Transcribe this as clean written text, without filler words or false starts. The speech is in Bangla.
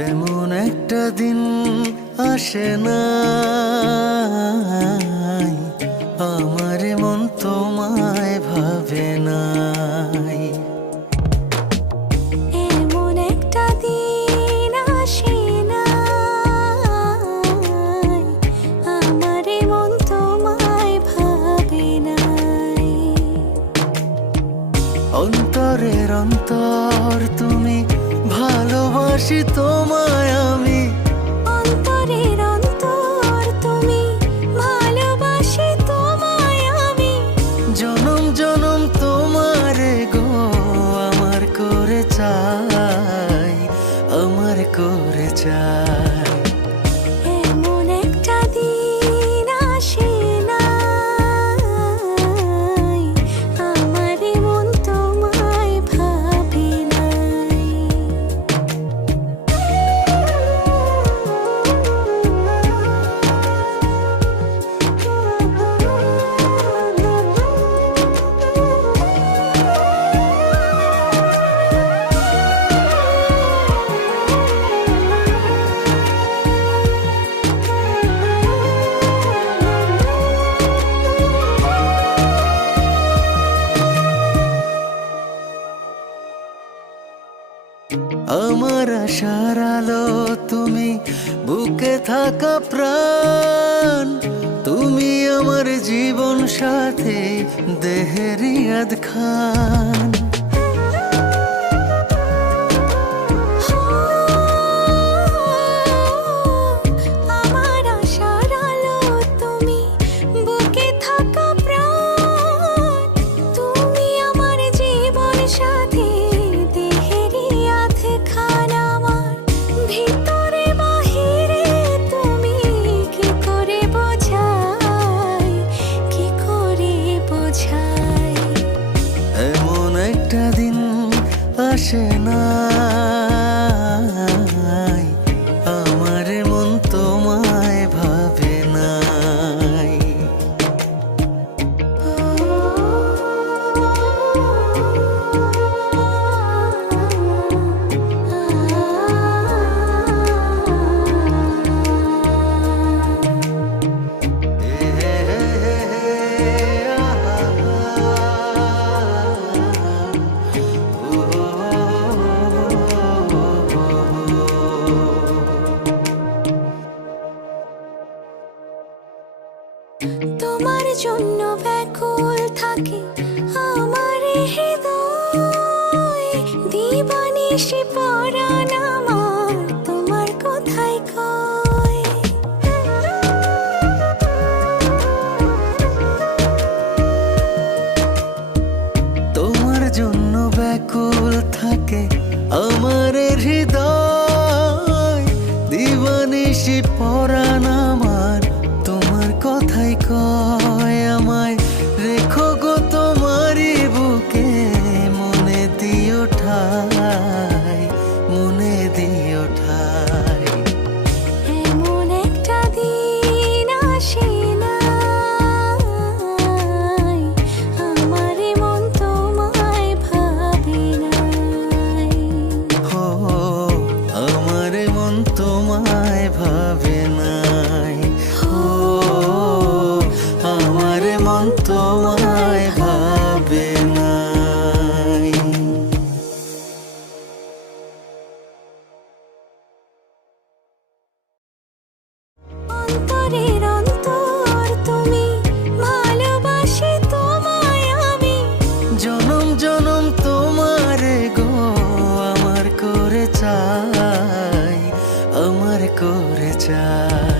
এমন একটা দিন আসে না আমার মন তোমায় ভাবে নাই। এমন একটা দিন আসে না আমার মন তোমায় ভাবে নাই। অন্তরের অন্তর তুমি, ভালোবাসি তোমায় আমি। অন্তরের অন্তর তুমি, ভালোবাসি তোমায় আমি। জনম জনম তোমারে গো আমার করে চাই, আমার করে চাই। এমন একটা দিন আসে না আমার মন তোমায় ভাবে নাই। আমার আশার আলো তুমি, বুকে থাকা প্রাণ তুমি, আমার জীবন সাথী দেহের ইয়াদ খান। আমার আশার আলো তুমি, বুকে থাকা প্রাণ তুমি, আমার জীবন সাথী দেহের ইয়াদ খান। আমার ভিতরে বাহিরে তুমি, কি করে বোঝাই, কি করে বোঝাই। এমন একটা দিন আসে না আমার মন তোমায় ভাবে নাই। তোমার জন্য ব্যাকুল থাকে আমার হৃদয়, দিবানিশি পরাণ আমার তোমার কথাই কয়। তোমার জন্য ব্যাকুল থাকে আমার হৃদয়, দিবানিশি পরাণ আমার তোমার কথাই কয়। আমায় রেখো গো তোমারই বুকে, মনে দিও ঠাই, মনে দিও ঠাই। এমন একটা দিন আসে না আমার মন তোমায় ভাবে নাই। ও আমার মন তোমায় ভাবে নাই। ও আমার মন তোমায় ভাবে নাই। অন্তরের অন্তর তুমি, ভালোবাসি তোমায় আমি। জনম জনম তোমারে গো আমার করে চাই, আমার করে চাই।